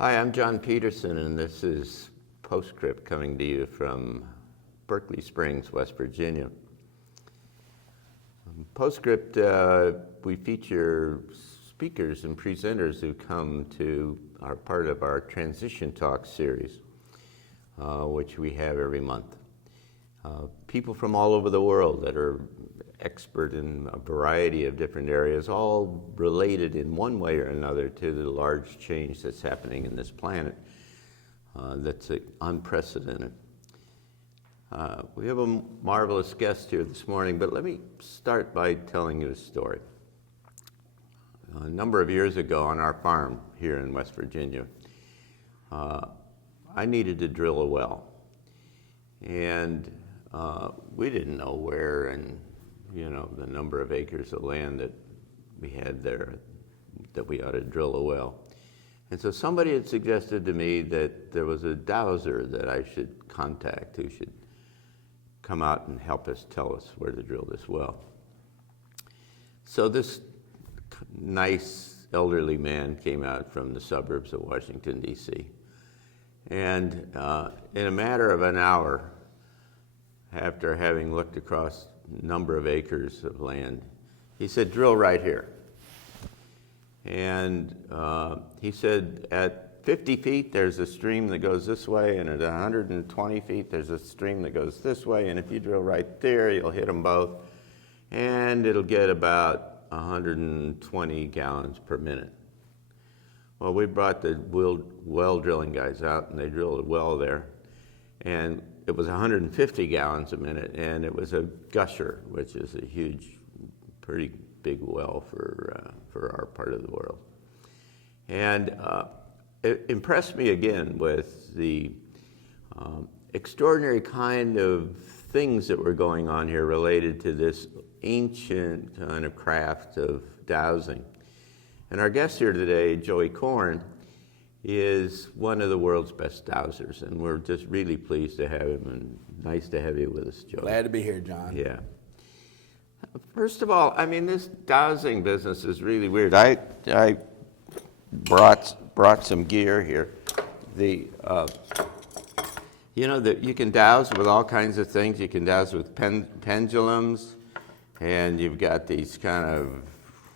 Hi, I'm John Petersen, and this is Postscript coming to you from Berkeley Springs, West Virginia. Postscript, we feature speakers and presenters who come to our part of our Transition Talk series, which we have every month. People from all over the world that are expert in a variety of different areas, all related in one way or another to the large change that's happening in this planet that's unprecedented. We have a marvelous guest here this morning, but let me start by telling you a story. A number of years ago on our farm here in West Virginia, I needed to drill a well. And we didn't know where and the number of acres of land that we had there that we ought to drill a well. And so somebody had suggested to me that there was a dowser that I should contact who should come out and help us tell us where to drill this well. So this nice elderly man came out from the suburbs of Washington, D.C. And in a matter of an hour, after having looked across a number of acres of land, he said, drill right here. And he said, at 50 feet, there's a stream that goes this way, and at 120 feet, there's a stream that goes this way, and if you drill right there, you'll hit them both, and it'll get about 120 gallons per minute. Well, we brought the well drilling guys out, and they drilled a well there, and it was 150 gallons a minute, and it was a gusher, which is a huge, pretty big well for our part of the world. And it impressed me again with the extraordinary kind of things that were going on here related to this ancient kind of craft of dowsing. And our guest here today, Joey Korn, is one of the world's best dowsers, and we're just really pleased to have him, and nice to have you with us, Joey. Glad to be here, John. Yeah. First of all, I mean, this dowsing business is really weird. I brought some gear here. You can dowse with all kinds of things. You can dowse with pendulums, and you've got these kind of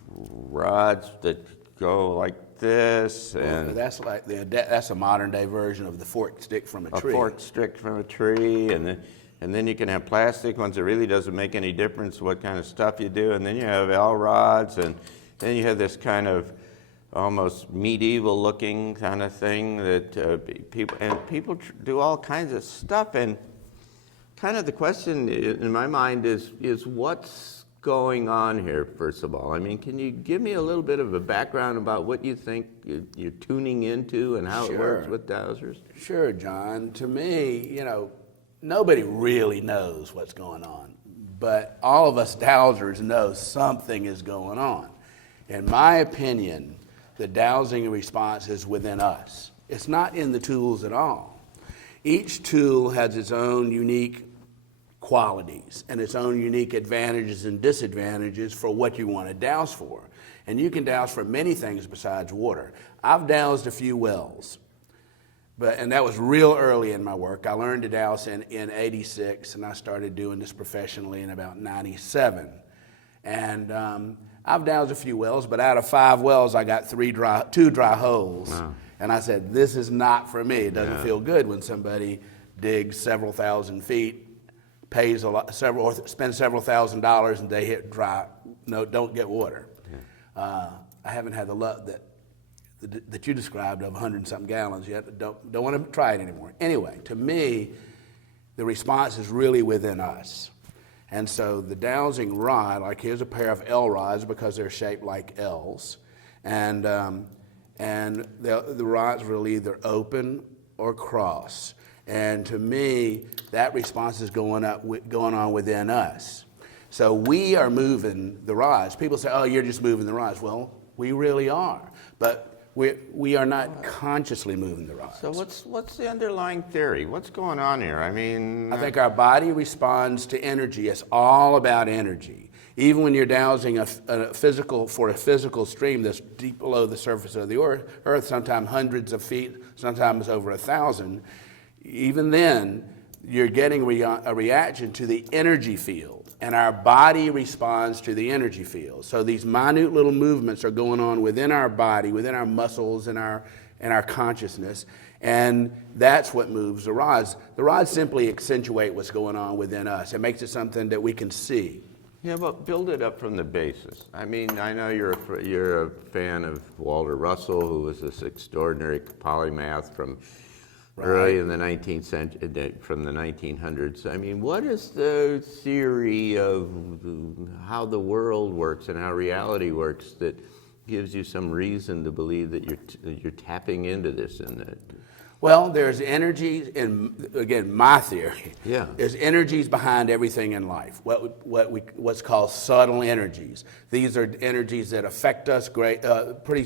rods that go like this, and well, that's a modern day version of the forked stick from a tree. A forked stick from a tree, and then you can have plastic ones. It really doesn't make any difference what kind of stuff you do. And then you have L rods, and then you have this kind of almost medieval looking kind of thing that people do all kinds of stuff. And kind of the question in my mind is what's going on here, first of all? I mean, can you give me a little bit of a background about what you think you're tuning into and how it works with dowsers? Sure, John. To me, nobody really knows what's going on, but all of us dowsers know something is going on. In my opinion, the dowsing response is within us. It's not in the tools at all. Each tool has its own unique qualities and its own unique advantages and disadvantages for what you want to douse for. And you can douse for many things besides water. I've dowsed a few wells, and that was real early in my work. I learned to douse in 86, and I started doing this professionally in about 97. And I've dowsed a few wells, but out of 5 wells, I got 2 dry holes. Wow. And I said, this is not for me. It doesn't feel good when somebody digs several thousand feet, pays spends several $1,000s, and they hit dry. No, don't get water. Yeah. I haven't had the luck that you described of 100-something gallons yet. Don't want to try it anymore. Anyway, to me, the response is really within us. And so the dowsing rod, like here's a pair of L rods because they're shaped like L's, and the rods will either open or cross. And to me, that response is going on within us. So we are moving the rods. People say, oh, you're just moving the rods. Well, we really are. But we are not consciously moving the rods. So what's the underlying theory? What's going on here? I mean, I think our body responds to energy. It's all about energy. Even when you're dowsing for a physical stream that's deep below the surface of the earth, sometimes hundreds of feet, sometimes over 1,000, even then, you're getting a reaction to the energy field, and our body responds to the energy field. So these minute little movements are going on within our body, within our muscles and our consciousness, and that's what moves the rods. The rods simply accentuate what's going on within us. It makes it something that we can see. Yeah, but build it up from the basis. I mean, I know you're a fan of Walter Russell, who was this extraordinary polymath from early in the 19th century, from the 1900s. I mean, what is the theory of how the world works and how reality works that gives you some reason to believe that you're tapping into this and that? Well, there's energies, and again, my theory. Yeah. There's energies behind everything in life. What's called subtle energies. These are energies that affect us pretty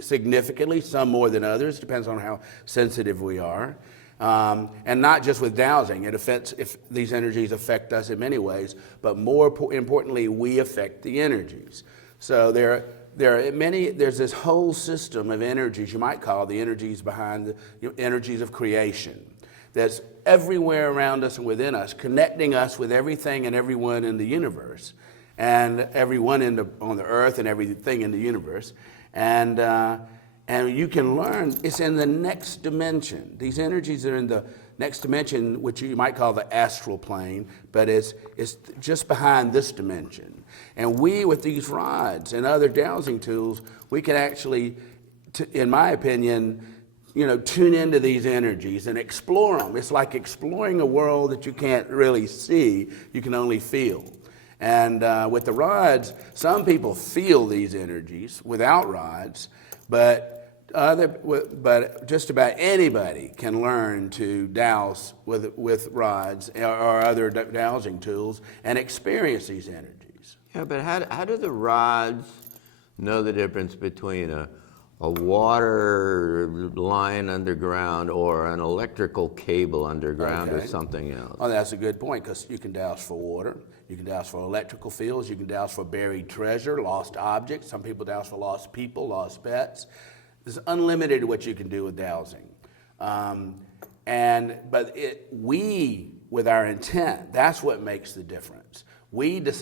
significantly. Some more than others. Depends on how sensitive we are. And not just with dowsing. If these energies affect us in many ways, but more importantly, we affect the energies. So there's this whole system of energies, you might call the energies behind the energies of creation, that's everywhere around us and within us, connecting us with everything and everyone in the universe, and everyone on the earth and everything in the universe. And you can learn, it's in the next dimension. These energies are in the next dimension, which you might call the astral plane, but it's just behind this dimension. And we, with these rods and other dowsing tools, we can actually, in my opinion, tune into these energies and explore them. It's like exploring a world that you can't really see, you can only feel. And with the rods, some people feel these energies without rods, but just about anybody can learn to dowse with rods or other dowsing tools and experience these energies. Yeah, but how do the rods know the difference between a water line underground or an electrical cable underground or something else? Oh, that's a good point, because you can dowse for water, you can dowse for electrical fields, you can dowse for buried treasure, lost objects. Some people dowse for lost people, lost pets. It's unlimited what you can do with dowsing. But with our intent, that's what makes the difference. Everything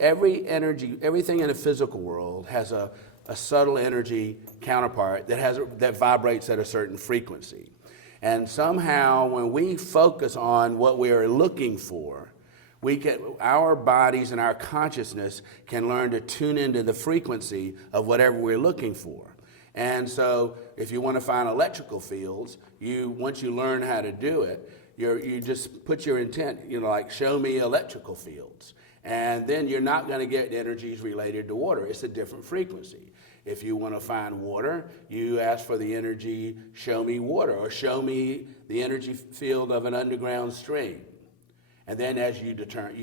in the physical world has a subtle energy counterpart that vibrates at a certain frequency. And somehow, when we focus on what we are looking for, our bodies and our consciousness can learn to tune into the frequency of whatever we're looking for. And so, if you want to find electrical fields, once you learn how to do it, you just put your intent, like show me electrical fields. And then you're not going to get energies related to water. It's a different frequency. If you want to find water, you ask for the energy, show me water, or show me the energy field of an underground stream. And then, as you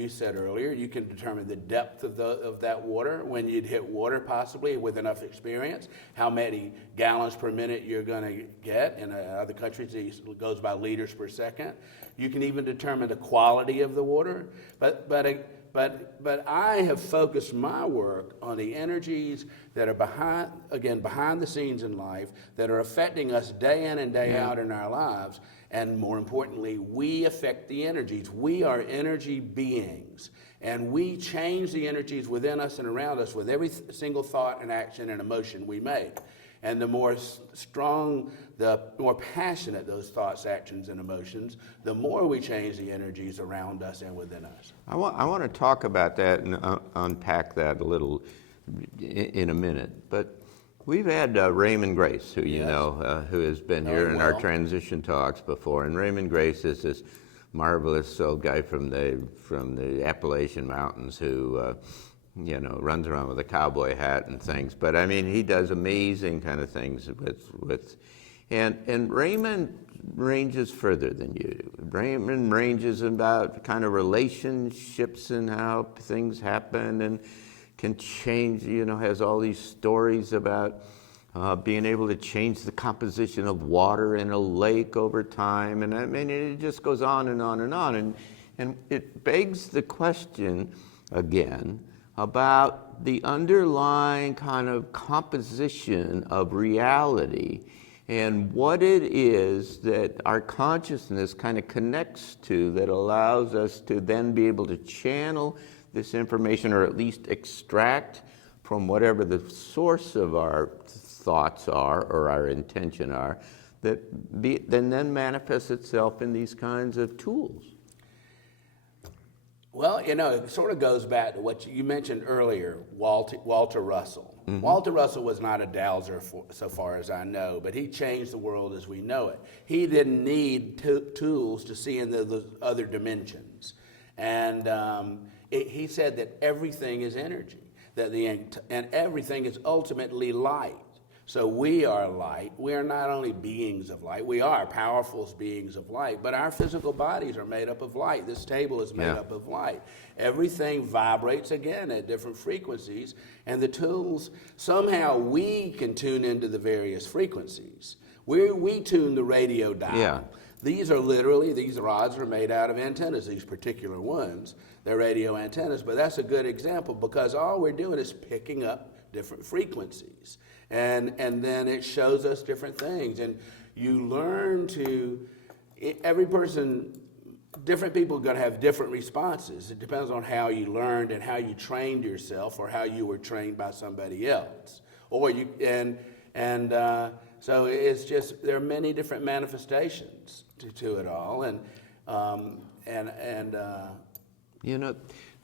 said earlier, you can determine the depth of that water when you'd hit water, possibly with enough experience, how many gallons per minute you're going to get. In other countries, it goes by liters per second. You can even determine the quality of the water. But I have focused my work on the energies that are behind the scenes in life, that are affecting us day in and day out in our lives. And more importantly, we affect the energies. We are energy beings. And we change the energies within us and around us with every single thought and action and emotion we make. And the more strong, the more passionate those thoughts, actions, and emotions, the more we change the energies around us and within us. I want to talk about that and unpack that a little in a minute. But we've had Raymond Grace, who you know, who has been here in our transition talks before. And Raymond Grace is this marvelous old guy from the Appalachian Mountains who runs around with a cowboy hat and things. But I mean, he does amazing kind of things and Raymond ranges further than you do. Raymond ranges about kind of relationships and how things happen and can change, has all these stories about being able to change the composition of water in a lake over time. And I mean, it just goes on and on and on. And it begs the question again about the underlying kind of composition of reality and what it is that our consciousness kind of connects to that allows us to then be able to channel this information, or at least extract from whatever the source of our thoughts are or our intention are, that then manifests itself in these kinds of tools. Well, you know, it sort of goes back to what you mentioned earlier, Walter Russell. Mm-hmm. Walter Russell was not a dowser, so far as I know, but he changed the world as we know it. He didn't need tools to see in the other dimensions. And he said that everything is energy, and everything is ultimately light. So we are light. We are not only beings of light, we are powerful beings of light, but our physical bodies are made up of light. This table is made up of light. Everything vibrates, again, at different frequencies, and the tools, somehow we can tune into the various frequencies. We tune the radio dial. Yeah. These rods are made out of antennas, these particular ones. They're radio antennas, but that's a good example because all we're doing is picking up different frequencies. And then it shows us different things. And you learn every person, different people are going to have different responses. It depends on how you learned and how you trained yourself or how you were trained by somebody else. So it's just, there are many different manifestations to it all. You know,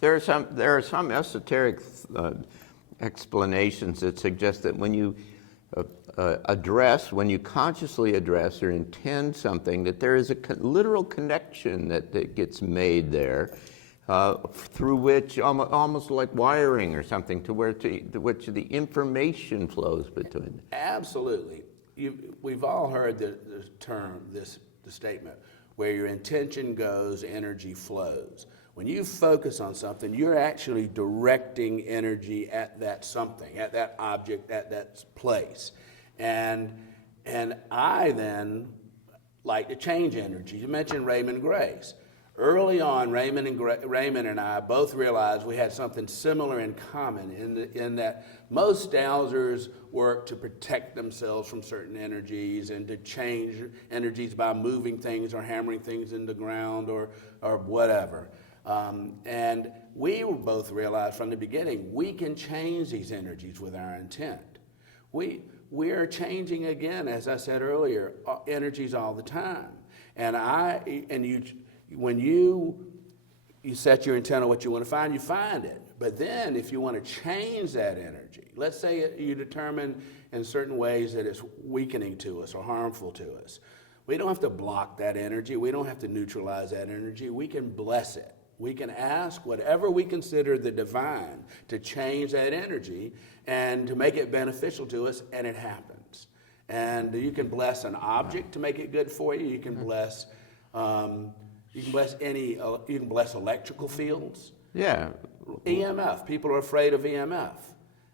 there are some esoteric explanations that suggest that when you when you consciously address or intend something, that there is a literal connection that gets made there through which, almost like wiring or something, to which the information flows between. Absolutely. We've all heard the term, the statement, where your intention goes, energy flows. When you focus on something, you're actually directing energy at that something, at that object, at that place. And I then like to change energy. You mentioned Raymond Grace. Early on, Raymond and I both realized we had something similar in common in that most dowsers work to protect themselves from certain energies and to change energies by moving things or hammering things in the ground or whatever. And we both realized from the beginning, we can change these energies with our intent. We are changing, again, as I said earlier, energies all the time. When you set your intent on what you want to find, you find it. But then if you want to change that energy, let's say you determine in certain ways that it's weakening to us or harmful to us, we don't have to block that energy. We don't have to neutralize that energy. We can bless it. We can ask whatever we consider the divine to change that energy and to make it beneficial to us, and it happens. And you can bless an object to make it good for you. You can bless you can bless electrical fields. Yeah. EMF. People are afraid of EMF.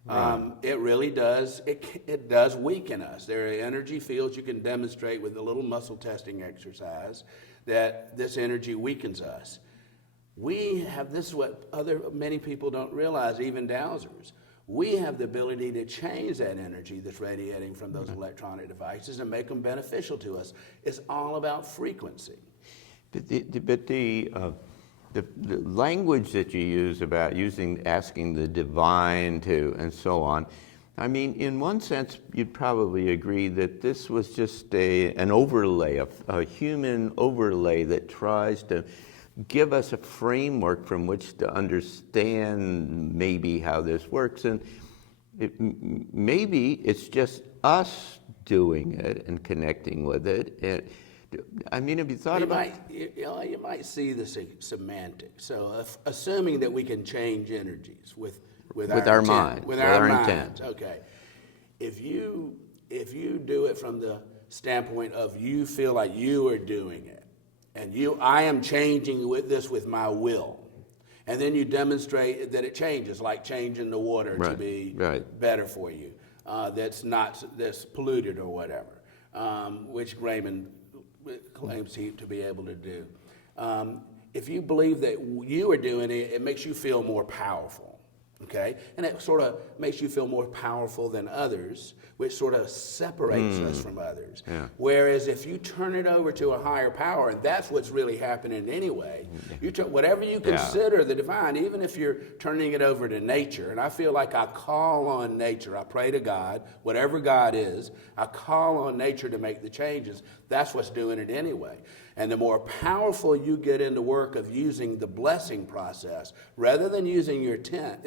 Right. It really does. It does weaken us. There are energy fields you can demonstrate with a little muscle testing exercise that this energy weakens us. This is what many people don't realize, even dowsers. We have the ability to change that energy that's radiating from those electronic devices and make them beneficial to us. It's all about frequency. But the language that you use about asking the divine to, and so on, I mean, in one sense, you'd probably agree that this was just an overlay, a human overlay that tries to give us a framework from which to understand maybe how this works. And maybe it's just us doing it and connecting with it. I mean, have you thought about it? You might see the semantics. So assuming that we can change energies with our mind. With our intent. Okay. If you do it from the standpoint of you feel like you are doing it, and I am changing with my will, and then you demonstrate that it changes, like changing the water to be better for you, that's polluted or whatever, which Raymond claims to be able to do. if you believe that you are doing it, it makes you feel more powerful, okay? And it sort of makes you feel more powerful than others, which sort of separates us from others. Yeah. Whereas if you turn it over to a higher power, and that's what's really happening anyway, whatever you consider the divine, even if you're turning it over to nature, and I feel like I call on nature, I pray to God, whatever God is, I call on nature to make the changes. That's what's doing it anyway. And the more powerful you get in the work of using the blessing process, rather than using your intent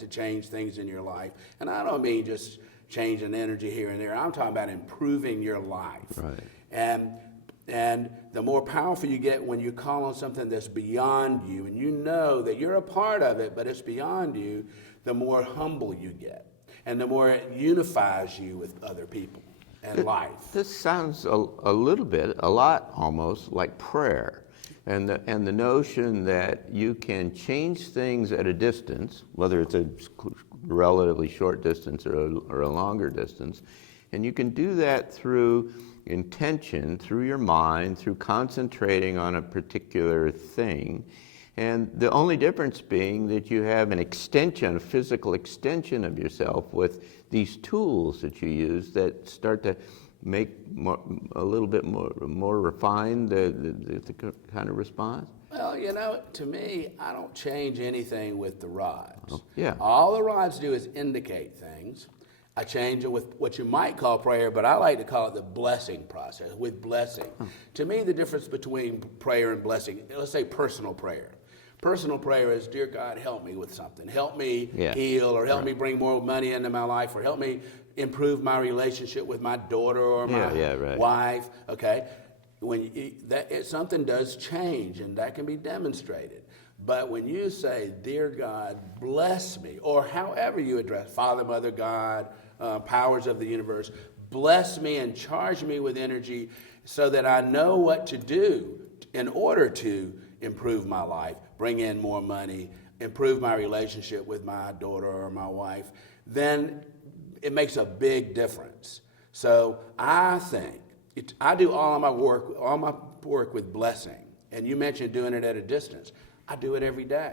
to change things in your life, and I don't mean just changing energy here and there, I'm talking about improving your life. Right. And the more powerful you get when you call on something that's beyond you, and you know that you're a part of it, but it's beyond you, the more humble you get, and the more it unifies you with other people and life. This sounds a lot almost like prayer, and the notion that you can change things at a distance, whether it's a relatively short distance or a longer distance, and you can do that through intention, through your mind, through concentrating on a particular thing. And the only difference being that you have an extension, a physical extension of yourself with these tools that you use that start to make a little bit more refined the kind of response. Well, to me, I don't change anything with the rods. Oh, yeah. All the rods do is indicate things. I change it with what you might call prayer, but I like to call it the blessing process, with blessing. To me, the difference between prayer and blessing, let's say personal prayer. Personal prayer is, dear God, help me with something. Help me heal, or help me bring more money into my life, or help me improve my relationship with my daughter or my wife. Okay, something does change, and that can be demonstrated. But when you say, dear God, bless me, or however you address Father, Mother, God, powers of the universe, bless me and charge me with energy so that I know what to do in order to improve my life, bring in more money, improve my relationship with my daughter or my wife, then it makes a big difference. So I think I do all my work with blessing. And you mentioned doing it at a distance. I do it every day.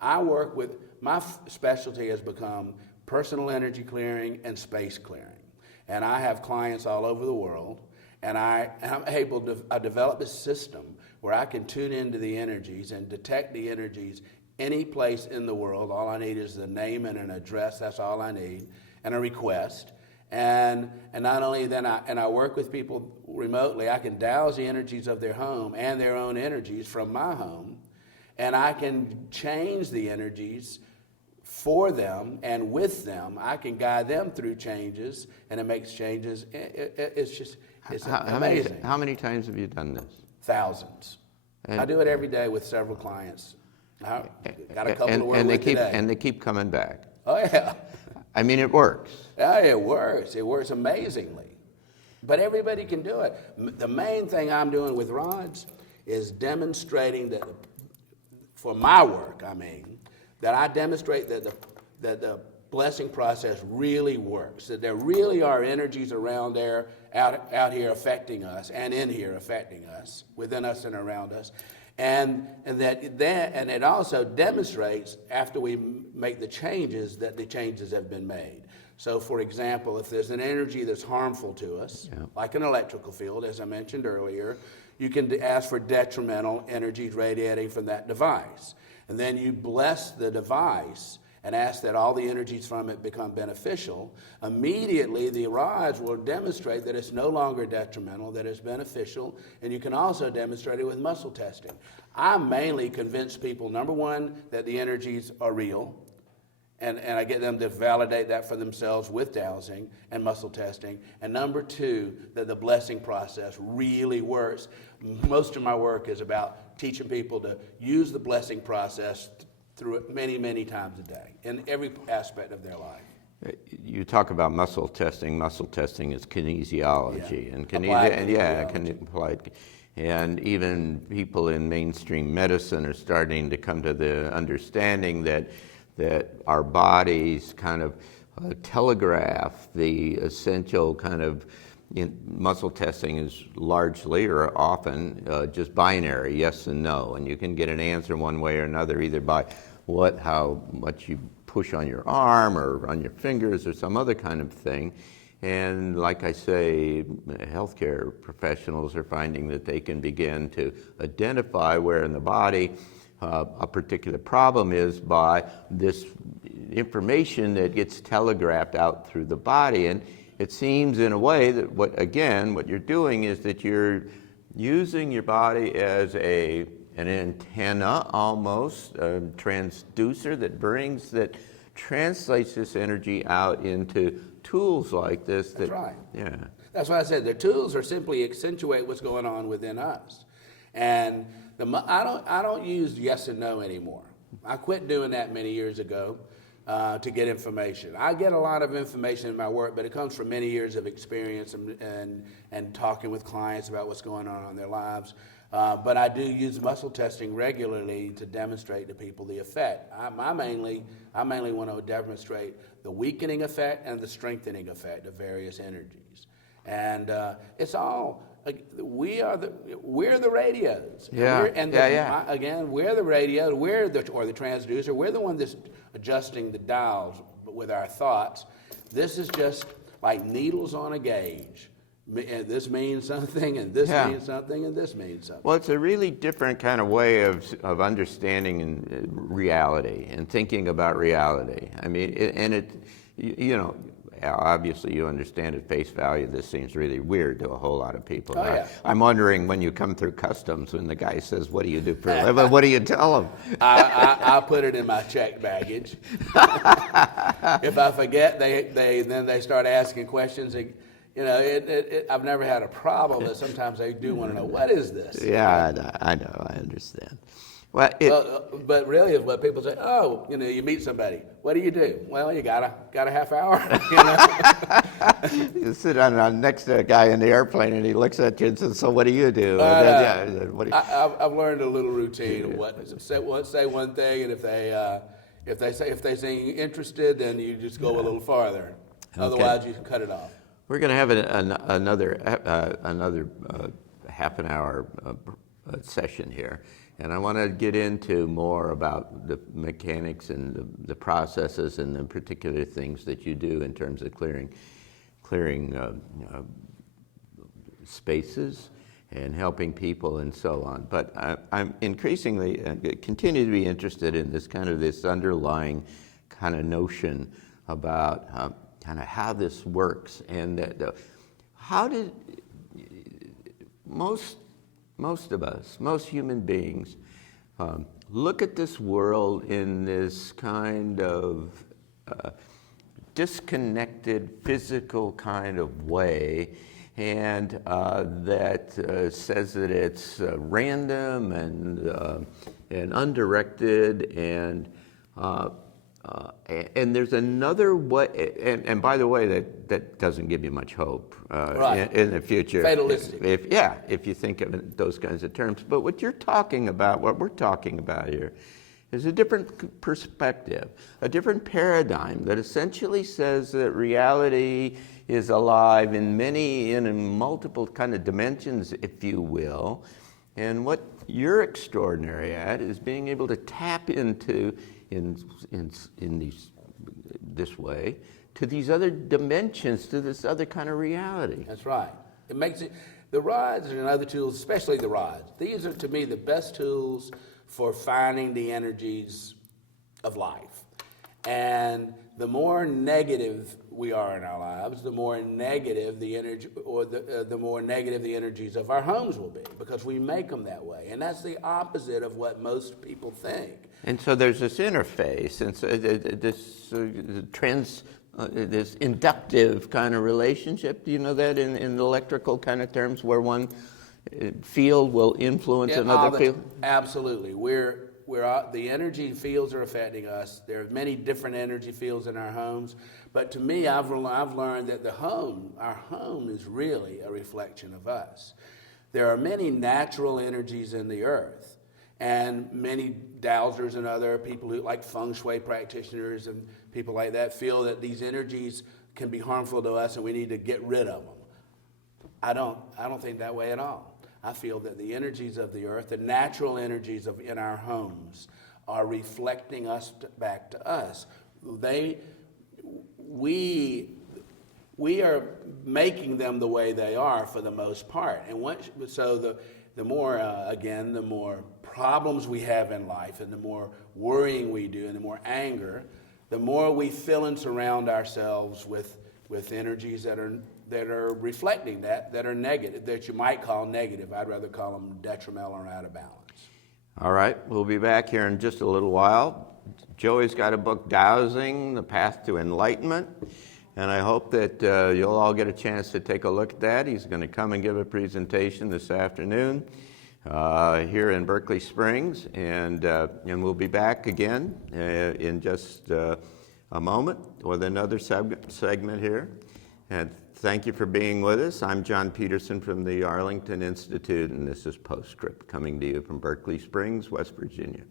My specialty has become personal energy clearing and space clearing. And I have clients all over the world, and I developed a system where I can tune into the energies and detect the energies any place in the world. All I need is the name and an address, that's all I need, and a request. And not only then, I work with people remotely. I can douse the energies of their home and their own energies from my home, and I can change the energies for them and with them. I can guide them through changes, and it makes changes. It's amazing. How many times have you done this? Thousands. I do it every day with several clients. I got a couple to work with today. And they keep coming back. Oh, yeah. I mean, it works. Yeah, it works. It works amazingly. But everybody can do it. The main thing I'm doing with rods is demonstrating that, for my work, that I demonstrate that the blessing process really works, that there really are energies around there, out here affecting us, and in here affecting us, within us and around us. And it also demonstrates, after we make the changes, that the changes have been made. So, for example, if there's an energy that's harmful to us, like an electrical field, as I mentioned earlier, you can ask for detrimental energies radiating from that device. And then you bless the device and ask that all the energies from it become beneficial. Immediately, the rods will demonstrate that it's no longer detrimental, that it's beneficial, and you can also demonstrate it with muscle testing. I mainly convince people, number one, that the energies are real, and I get them to validate that for themselves with dowsing and muscle testing. And number two, that the blessing process really works. Most of my work is about teaching people to use the blessing process through it many, many times a day in every aspect of their life. You talk about muscle testing. Muscle testing is kinesiology, and even people in mainstream medicine are starting to come to the understanding that our bodies kind of telegraph the essential kind of muscle testing is largely or often just binary, yes and no, and you can get an answer one way or another either by how much you push on your arm or on your fingers or some other kind of thing. And like I say, healthcare professionals are finding that they can begin to identify where in the body a particular problem is by this information that gets telegraphed out through the body. And it seems in a way that what you're doing is that you're using your body as an antenna almost, a transducer that translates this energy out into tools like this. That's right. Yeah. That's why I said the tools are simply accentuate what's going on within us. And I don't use yes and no anymore. I quit doing that many years ago to get information. I get a lot of information in my work, but it comes from many years of experience and talking with clients about what's going on in their lives. But I do use muscle testing regularly to demonstrate to people the effect. I mainly want to demonstrate the weakening effect and the strengthening effect of various energies. And it's all, we're the radios. Yeah. Again, we're the radio, or the transducer. We're the one that's adjusting the dials with our thoughts. This is just like needles on a gauge. And this means something, and this means something, and this means something. Well, it's a really different kind of way of understanding reality and thinking about reality. I mean, obviously you understand at face value this seems really weird to a whole lot of people. Oh, yeah. I'm wondering when you come through customs, when the guy says, "What do you do for a living?" What do you tell him? I put it in my checked baggage. If I forget, they start asking questions. I've never had a problem, but sometimes they do want to know, what is this? Yeah, I know, I understand. Well, but really, what people say, you meet somebody. What do you do? Well, you got a half hour. You sit next to a guy in the airplane, and he looks at you and says, "So what do you do?" I've learned a little routine of say one thing, and if they seem interested, then you just go a little farther. Okay. Otherwise, you cut it off. We're going to have another half an hour session here, and I want to get into more about the mechanics and the processes and the particular things that you do in terms of clearing spaces and helping people and so on. But I'm increasingly continue to be interested in this underlying kind of notion about kind of how this works, and how did most of us, most human beings, look at this world in this kind of disconnected, physical kind of way, and that says that it's random and undirected, and there's another way, and by the way, that doesn't give you much hope in the future. Fatalistic. If you think of it in those kinds of terms. But what we're talking about here, is a different perspective, a different paradigm that essentially says that reality is alive in multiple kind of dimensions, if you will. And what you're extraordinary at is being able to tap into this way to these other dimensions, to this other kind of reality. That's right. It makes it, the rods and other tools, especially the rods, these are to me the best tools for finding the energies of life. And the more negative we are in our lives, the more negative the energy, or the more negative the energies of our homes will be, because we make them that way. And that's the opposite of what most people think. And so there's this interface, and so this inductive kind of relationship. Do you know that in electrical kind of terms, where one field will influence another field? Absolutely. The energy fields are affecting us. There are many different energy fields in our homes, but to me, I've learned that our home is really a reflection of us. There are many natural energies in the earth, and many dowsers and other people who like feng shui practitioners and people like that feel that these energies can be harmful to us and we need to get rid of them. I don't think that way at all. I feel that the energies of the earth, the natural energies in our homes, are reflecting us back to us. We are making them the way they are for the most part. And the more problems we have in life, and the more worrying we do, and the more anger, the more we fill and surround ourselves with energies that are reflecting that are negative, that you might call negative. I'd rather call them detrimental or out of balance. All right, we'll be back here in just a little while. Joey's got a book, Dowsing, The Path to Enlightenment, and I hope that you'll all get a chance to take a look at that. He's going to come and give a presentation this afternoon here in Berkeley Springs, and we'll be back again in just a moment with another segment here. And thank you for being with us. I'm John Petersen from the Arlington Institute, and this is Postscript, coming to you from Berkeley Springs, West Virginia.